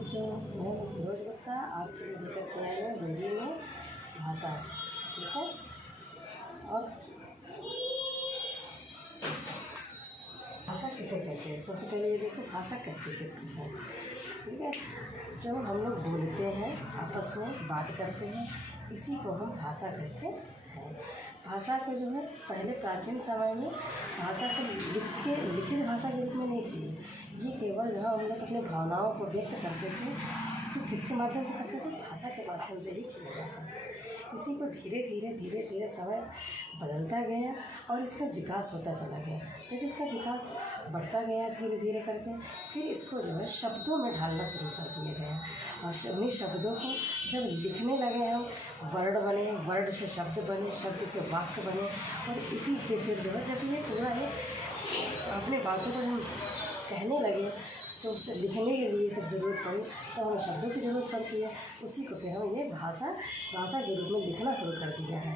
बच्चों, मैं मिस रोज गुप्ता आपके लिए लेकर के आई हूँ हिंदी में भाषा। ठीक है। और भाषा किसे कहते हैं? सबसे पहले ये देखो भाषा कहते किसको है। ठीक है। जब हम लोग बोलते हैं, आपस में बात करते हैं, इसी को हम भाषा कहते हैं। भाषा को जो है पहले प्राचीन समय में भाषा को लिखित भाषा के रूप में नहीं थी। ये केवल जो हम लोग अपने भावनाओं को व्यक्त करते थे, तो किसके माध्यम से करते थे? भाषा के माध्यम से ही किया जाता है। इसी को धीरे धीरे समय बदलता गया और इसका विकास होता चला गया। जब इसका विकास बढ़ता गया धीरे धीरे करके, फिर इसको जो है शब्दों में ढालना शुरू कर दिया गया। और उन्हीं शब्दों को जब लिखने लगे हम, वर्ड बने, वर्ड से शब्द बने, शब्द से वाक्य बने, और इसी के फिर जो है जब ये पूरा है अपने बातों को हम कहने लगे, तो उससे लिखने के लिए जब ज़रूरत पड़ी तो हमें शब्दों की ज़रूरत पड़ती है। उसी को फिर हम ये भाषा के रूप में लिखना शुरू कर दिया है।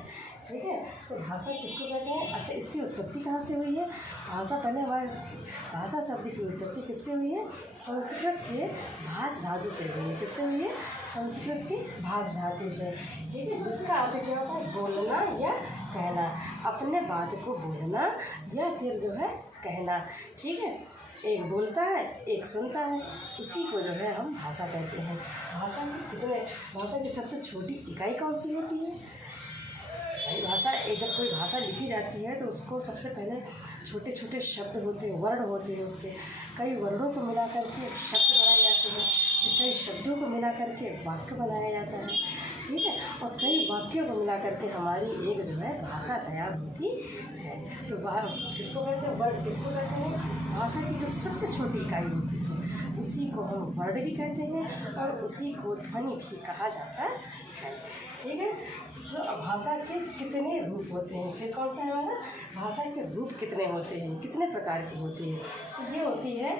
ठीक है। तो भाषा किसको कहते हैं? अच्छा, इसकी उत्पत्ति कहाँ से हुई है? भाषा पहले हमारे भाषा शब्द की उत्पत्ति किससे हुई है? संस्कृत के भाष धातु से हुई है। किससे हुई है? संस्कृत की भाष धातु से। ठीक है। जिसका अर्थ क्या होता है? बोलना या कहना। अपने बात को बोलना या फिर जो है कहना। ठीक है। एक बोलता है, एक सुनता है, इसी को जो है हम भाषा कहते हैं। भाषा की सबसे छोटी इकाई कौन सी होती है? जब कोई भाषा लिखी जाती है तो उसको सबसे पहले छोटे छोटे शब्द होते हैं, वर्ण होते हैं उसके। कई वर्णों को मिला करके शब्द बनाए जाते हैं, कई शब्दों को मिला करके वाक्य बनाया जाता है। ठीक है। और कई वाक्यों को मिला करके हमारी एक जो है भाषा तैयार होती है। तो किसको कहते हैं? वर्ड किसको कहते हैं? भाषा की जो सबसे छोटी इकाई होती है उसी को हम वर्ड भी कहते हैं और उसी को ध्वनि भी कहा जाता है। ठीक है। तो भाषा के कितने रूप होते हैं? फिर कौन सा है हमारा? भाषा के रूप कितने होते हैं, कितने प्रकार की होती है? तो ये होती है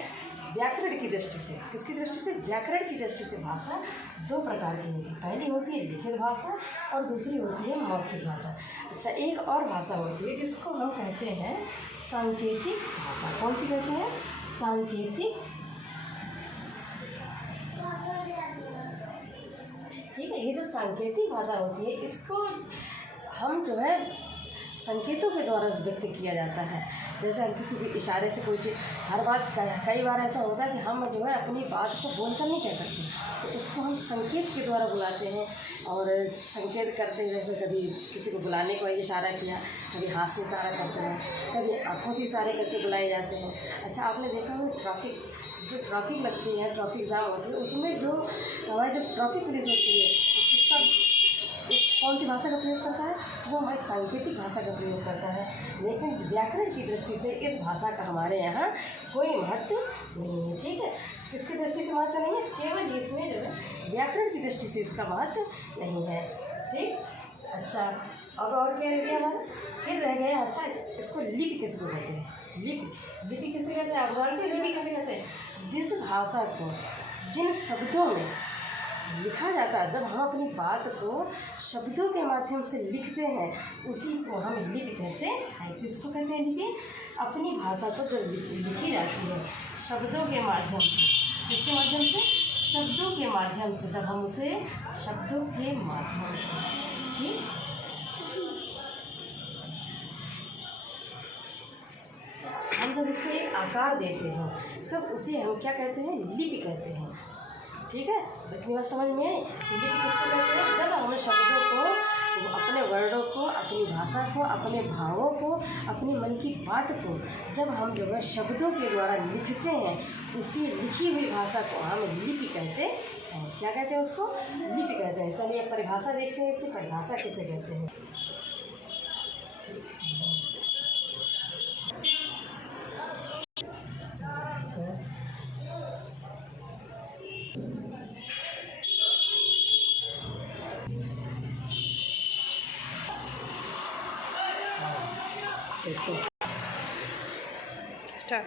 व्याकरण की दृष्टि से। किसकी दृष्टि से? व्याकरण की दृष्टि से भाषा दो प्रकार की होती है। पहली होती है लिखित भाषा और दूसरी होती है मौखिक भाषा। अच्छा, एक और भाषा होती है जिसको हम कहते हैं सांकेतिक भाषा। कौन सी कहते हैं? सांकेतिक। ठीक है। ये जो सांकेतिक भाषा होती है इसको हम जो है संकेतों के द्वारा व्यक्त किया जाता है। जैसे हम किसी भी इशारे से कोई चीज़, हर बात कई बार ऐसा होता है कि हम जो है अपनी बात को बोलकर नहीं कह सकते, तो उसको हम संकेत के द्वारा बुलाते हैं। और संकेत करते हैं, जैसे कभी किसी को बुलाने को इशारा किया, कभी हाथ से इशारा करते हैं, कभी आँखों से इशारे करके बुलाए जाते हैं। अच्छा, आपने देखा हो ट्रैफिक लगती है, ट्रैफिक जाम होती है, उसमें जो हमारी जो ट्रैफिक पुलिस होती है उसका कौन सी भाषा का प्रयोग करता है? वो हमारी सांकेतिक भाषा का प्रयोग करता है। लेकिन व्याकरण की दृष्टि से इस भाषा का हमारे यहाँ कोई महत्व नहीं है। ठीक है। किसकी दृष्टि से महत्व नहीं है? केवल इसमें जो है व्याकरण की दृष्टि से इसका महत्व नहीं है। ठीक। अच्छा, अब और क्या रह गया हमारा? फिर रह गया, अच्छा, इसको लिपि किसको कहते हैं? लिपि किसे कहते हैं? आप जानते हैं लिपि किसे कहते हैं? जिस भाषा को जिन शब्दों में लिखा जाता है, जब हम अपनी बात को शब्दों के माध्यम से लिखते हैं उसी को हम लिपि कहते हैं। किसको कहते हैं लिपि? अपनी भाषा को जब लिखी जाती है शब्दों के माध्यम से। किसके माध्यम से? शब्दों के माध्यम से। जब हम उसे शब्दों के माध्यम से, ठीक, हम जब इसको एक आकार देते हैं तब उसे हम क्या कहते हैं? लिपि कहते हैं। ठीक है। इतनी बात समझ में आई? लिपि किसको कहते हैं? जब हमें शब्दों को, अपने वर्डों को, अपनी भाषा को, अपने भावों को, अपनी मन की बात को जब हम जो है शब्दों के द्वारा लिखते हैं, उसी लिखी हुई भाषा को हम लिपि कहते हैं। क्या कहते हैं उसको? लिपि कहते हैं। चलिए परिभाषा देखते हैं, इसकी परिभाषा किसे कहते हैं। स्टार्ट।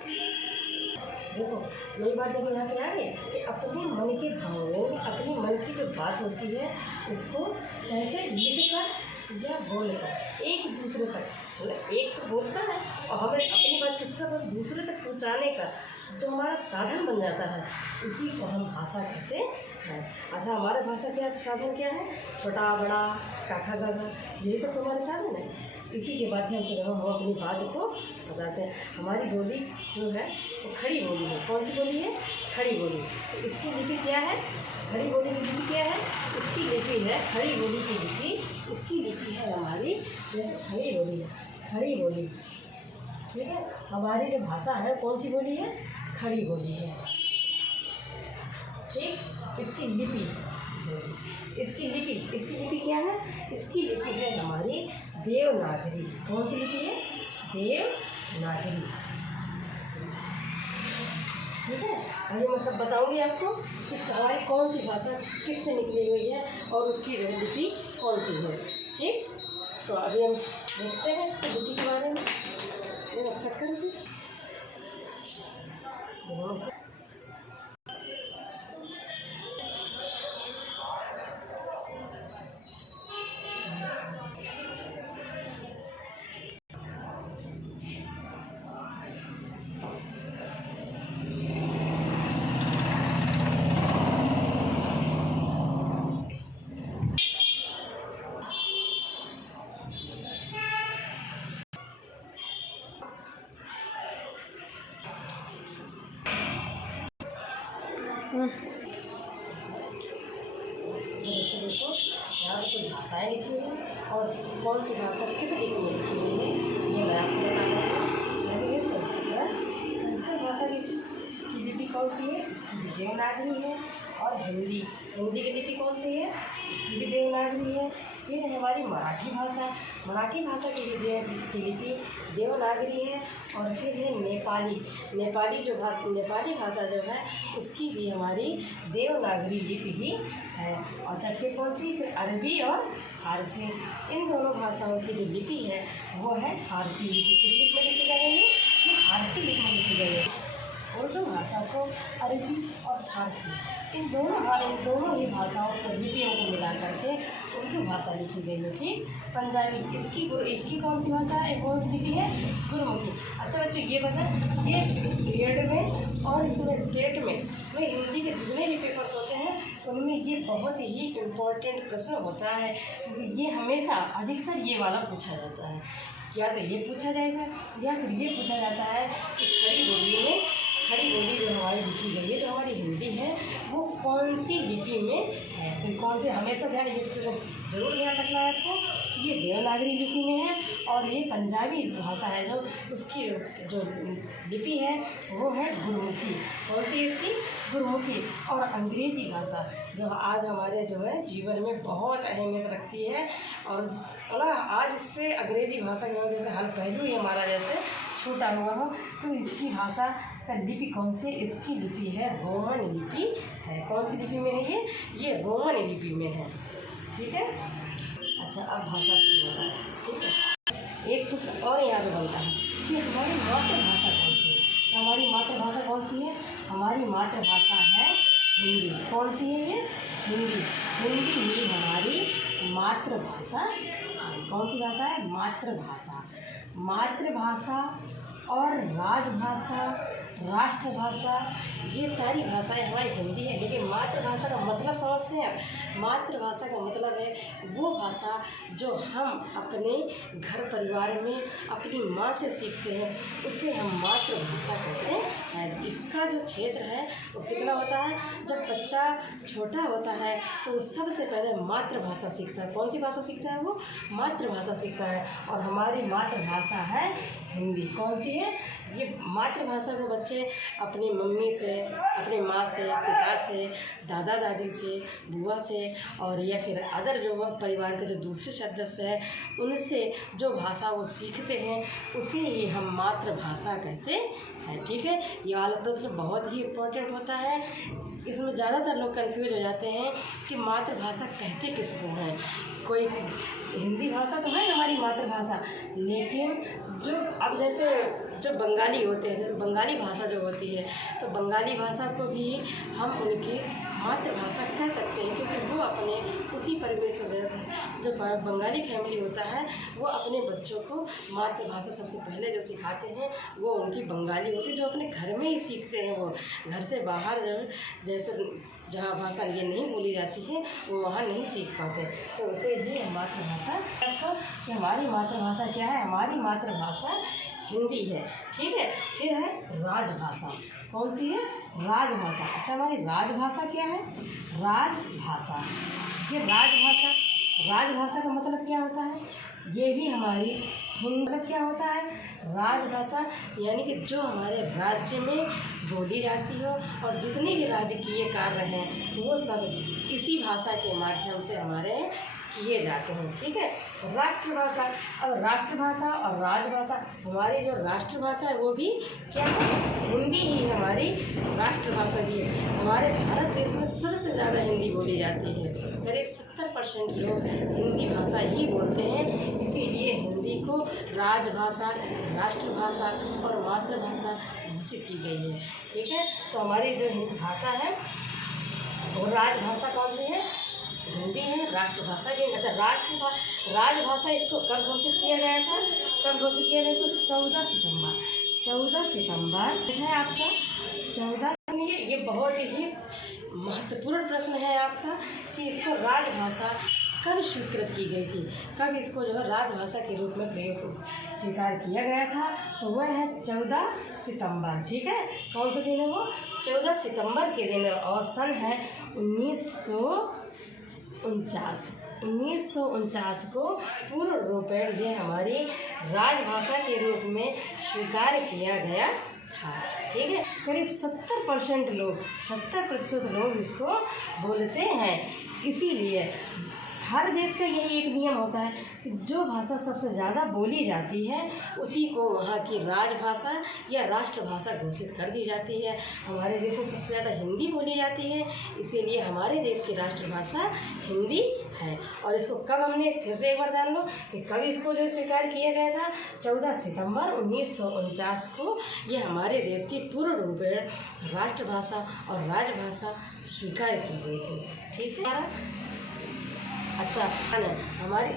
देखो, यही बात जब यहाँ पे आ गई कि अपने मन के भावों, अपनी मन की जो बात होती है उसको कैसे लिख कर या बोलकर एक दूसरे तक, मतलब एक तो बोलता है और हमें अपनी बात किसी तक दूसरे तक पहुँचाने का जो हमारा साधन बन जाता है, उसी को हम भाषा कहते हैं। अच्छा, हमारा भाषा क्या साधन क्या है? छोटा बड़ा काका गागा, यही सब तो हमारे साधन है। इसी के माध्यम से हम अपनी बात को बताते हैं। हमारी बोली जो है वो खड़ी बोली है। कौन सी बोली है? खड़ी बोली। तो इसकी लिपि क्या है? खड़ी बोली की लिपि क्या है? इसकी लिपि है खड़ी बोली की लिपि। इसकी लिपि है हमारी जैसे खड़ी बोली है, खड़ी बोली, ठीक है। हमारी जो भाषा है कौन सी बोली है? खड़ी बोली है, ठीक। इसकी लिपि इसकी लिपि क्या है? इसकी लिपि है हमारी देवनागरी। कौन सी लिपि है? देवनागरी, ठीक है। अभी मैं सब बताऊंगी आपको कि हमारी कौन सी भाषा किससे निकली हुई है और उसकी लिपि कौन सी है, ठीक। तो अभी हम देखते हैं इसकी लिपि के बारे में। कट कर उसे। देखो यहाँ पर कुछ भाषाएँ लिखी हुई हैं और कौन सी भाषा किस लिपि में लिखी हुई है ये मैं आपको बताऊँगा। देखिए, संस्कृत भाषा की लिपि कौन सी है? इसकी भी देवनागरी है। और हिंदी की लिपि कौन सी है? इसकी भी देवनागरी है। फिर हमारी मराठी भाषा की लिपि देवनागरी है। और फिर है नेपाली भाषा जो है उसकी भी हमारी देवनागरी लिपि ही है। अच्छा, फिर कौन सी? फिर अरबी और फारसी। इन दोनों भाषाओं की जो लिपि है वो है फारसी लिपि। किस लिपि में लिखी जाएगी? ये फारसी लिपि में लिखी जाएगी। उर्दू भाषा को अरबी और फारसी इन दोनों ही भाषाओं को लिपियों को मिला करके उर्दू भाषा लिखी गई है, ठीक। पंजाबी इसकी कौन सी भाषा है? कौन सी लिपि है? गुरमुखी। अच्छा बच्चों, ये बता, ये बीएड में और इसमें टेट में हिंदी के जितने भी पेपर्स होते हैं उनमें ये बहुत ही इम्पोर्टेंट प्रश्न होता है, क्योंकि ये हमेशा अधिकतर ये वाला पूछा जाता है। या तो ये पूछा जाएगा या फिर ये पूछा जाता है कि खड़ी बोली जो हमारी लिखी गई है, जो हमारी हिंदी है, वो कौन सी लिपि में है। तो कौन से हमेशा ध्यान जरूर ध्यान रखना है आपको। ये देवनागरी लिपि में है और ये पंजाबी भाषा है जो उसकी जो लिपि है वो है गुरमुखी। कौन सी इसकी? गुरमुखी। और अंग्रेजी भाषा जो आज हमारे जो है जीवन में बहुत अहमियत रखती है और आज इससे अंग्रेजी भाषा की वजह से हर पहलू ही हमारा जैसे छूटा हुआ हो। तो इसकी भाषा का लिपि कौन सी? इसकी लिपि है रोमन लिपि है। कौन सी लिपि में है ये रोमन लिपि में है, ठीक है। अच्छा, अब भाषा की होता है, ठीक है। एक प्रश्न और यहाँ पे बनता है कि हमारी मातृभाषा कौन सी है? हमारी मातृभाषा कौन सी है? हमारी मातृभाषा है हिंदी। कौन सी है ये? हिंदी ही हमारी मातृभाषा। कौन सी भाषा है? मातृभाषा और राजभाषा, राष्ट्रभाषा, ये सारी भाषाएं हमारी हिंदी है। लेकिन मातृभाषा का मतलब समझते हैं? मातृभाषा का मतलब है वो भाषा जो हम अपने घर परिवार में अपनी माँ से सीखते हैं, उसे हम मातृभाषा कहते हैं। इसका जो क्षेत्र है वो कितना होता है? जब बच्चा छोटा होता है तो वो सबसे पहले मातृभाषा सीखता है। कौन सी भाषा सीखता है? वो मातृभाषा सीखता है। और हमारी मातृभाषा है हिंदी। कौन सी है? ये मातृभाषा को बच्चे अपनी मम्मी से, अपनी माँ से, पिता से, दादा दादी से, बुआ से और या फिर अदर जो परिवार के जो दूसरे सदस्य हैं उनसे जो भाषा वो सीखते हैं उसे ही हम मातृभाषा कहते हैं, ठीक है। ये वाला प्रश्न बहुत ही इम्पोर्टेंट होता है। इसमें ज़्यादातर लोग कंफ्यूज हो जाते हैं कि मातृभाषा कहते किसको हैं। कोई हिंदी भाषा तो है हमारी मातृभाषा, लेकिन जो अब जैसे जो बंगाली होते हैं, जैसे बंगाली भाषा जो होती है, तो बंगाली भाषा को भी हम उनकी मातृभाषा कह सकते हैं, क्योंकि वो अपने उसी परिवेश में रहते हैं। जो बंगाली फैमिली होता है वो अपने बच्चों को मातृभाषा सबसे पहले जो सिखाते हैं वो उनकी बंगाली होती है, जो अपने घर में ही सीखते हैं। वो घर से बाहर जो जैसे जहाँ भाषा ये नहीं बोली जाती है वो वहाँ नहीं सीख पाते। तो उसे ही हम मातृभाषा कि हमारी मातृभाषा क्या है? हमारी मातृभाषा हिंदी है, ठीक है। फिर है राजभाषा। कौन सी है? राजभाषा। अच्छा, हमारी राजभाषा क्या है? राजभाषा। ये राजभाषा, राजभाषा का मतलब क्या होता है? ये भी हमारी हिंदी मतलब क्या होता है? राजभाषा यानी कि जो हमारे राज्य में बोली जाती हो, और जितने भी राजकीय कार्य हैं वो सब इसी भाषा के माध्यम से हमारे किए जाते हैं, ठीक है। राष्ट्रभाषा। अब राष्ट्रभाषा और राजभाषा, हमारी जो राष्ट्रभाषा है वो भी क्या है? हिंदी ही हमारी राष्ट्रभाषा भी है। हमारे भारत देश में सबसे ज़्यादा हिंदी बोली जाती है। करीब 70% लोग हिंदी भाषा ही बोलते हैं। इसीलिए हिंदी को राजभाषा, राष्ट्रभाषा और मातृभाषा घोषित की गई है, ठीक है। तो हमारी जो हिंदी भाषा है वो राजभाषा कौन सी है? हिंदी है। राष्ट्रभाषा भी। अच्छा, राजभाषा इसको कब घोषित किया गया था? कब घोषित किया गया था? 14 सितंबर। 14 सितंबर है आपका 14। ये बहुत ही महत्वपूर्ण प्रश्न है आपका कि इसको राजभाषा कब स्वीकृत की गई थी, कब इसको जो है राजभाषा के रूप में प्रयोग स्वीकार किया गया था? तो वह है 14 सितंबर, ठीक है। कौन से दिन है वो? 14 सितंबर के दिन। और सन है 1949 को पूर्ण रूपेण ये हमारी राजभाषा के रूप में स्वीकार किया गया था, ठीक है। करीब 70% लोग, 70% लोग इसको बोलते हैं। इसीलिए हर देश का यही एक नियम होता है कि जो भाषा सबसे ज़्यादा बोली जाती है उसी को वहाँ की राजभाषा या राष्ट्रभाषा घोषित कर दी जाती है। हमारे देश में सबसे ज़्यादा हिंदी बोली जाती है, इसीलिए हमारे देश की राष्ट्रभाषा हिंदी है। और इसको कब हमने, फिर से एक बार जान लो कि कब इसको जो स्वीकार किया गया था? 14 सितंबर 1949 को ये हमारे देश की पूर्ण रूपेण राष्ट्रभाषा और राजभाषा स्वीकार की गई थी, ठीक है। अच्छा, हमारी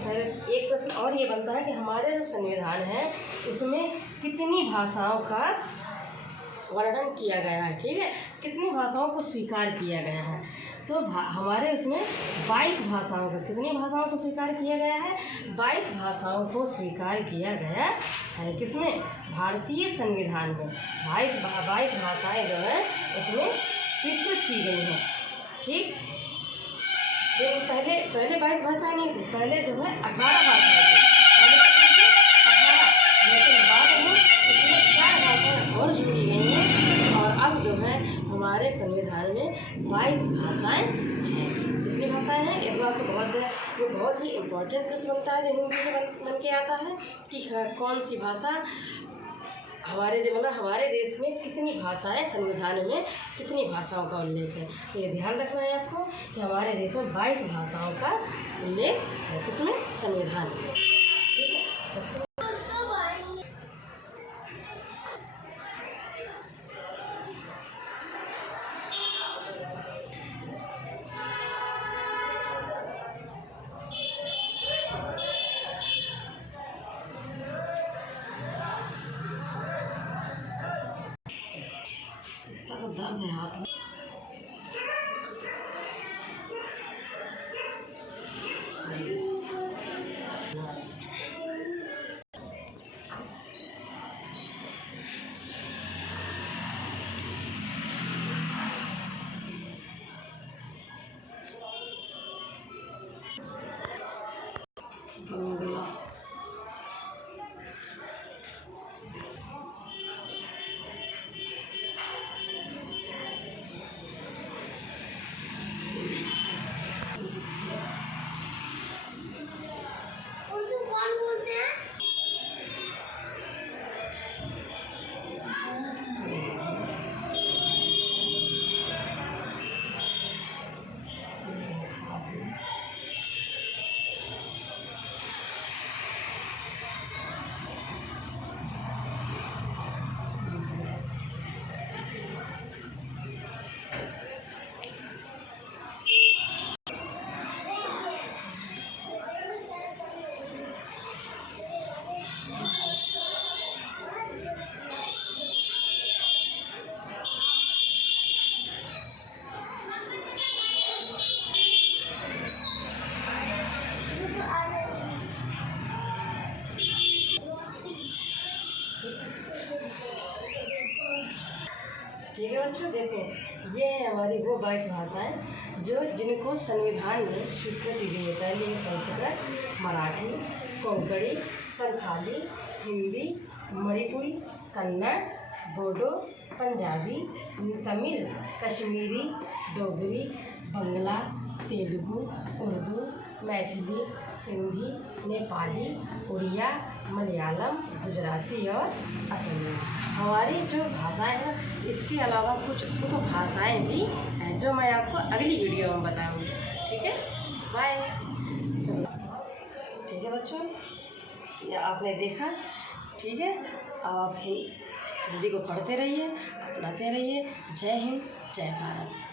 एक प्रश्न और ये बनता है कि हमारे जो संविधान है उसमें कितनी भाषाओं का वर्णन किया गया है, ठीक है। कितनी भाषाओं को स्वीकार किया गया है? तो हमारे उसमें 22 भाषाओं का, कितनी भाषाओं को स्वीकार किया गया है? 22 भाषाओं को स्वीकार किया गया है। किसमें? भारतीय संविधान में 22 भाषाएँ जो है उसमें स्वीकृत की गई हैं, ठीक। तो पहले 22 भाषाएँ नहीं थी, पहले जो है 18 भाषाएँ थी। पहले 18, लेकिन बाद में इसमें 4 भाषाएँ और जुड़ी गई हैं, और अब जो है हमारे संविधान में 22 भाषाएँ हैं। कितनी भाषाएँ हैं? इस बात को बहुत ही इम्पोर्टेंट प्रश्न बनता है जो हिंदी से बन के आता है कि कौन सी भाषा हमारे देश में कितनी भाषाएं, संविधान में कितनी भाषाओं का उल्लेख है। तो ये ध्यान रखना है आपको कि हमारे देश में 22 भाषाओं का उल्लेख है, किसमें? संविधान में, ठीक है। दर्द है हाथ में। वो 22 भाषाएं जिनको संविधान ने स्वीकृति दी है। पहले संस्कृत, मराठी, कोंकणी, संथाली, हिंदी, मणिपुरी, कन्नड़, बोडो, पंजाबी, तमिल, कश्मीरी, डोगरी, बंगला, तेलुगु, उर्दू, मैथिली, सिंधी, नेपाली, उड़िया, मलयालम, गुजराती और असमी। हमारी जो भाषाएं हैं इसके अलावा कुछ उपभाषाएं भी हैं जो मैं आपको अगली वीडियो में बताऊंगी। ठीक है, बाय। चलो ठीक है बच्चों, ये आपने देखा। ठीक है, अब आप हिंदी को पढ़ते रहिए, अपनाते रहिए। जय हिंद, जय भारत।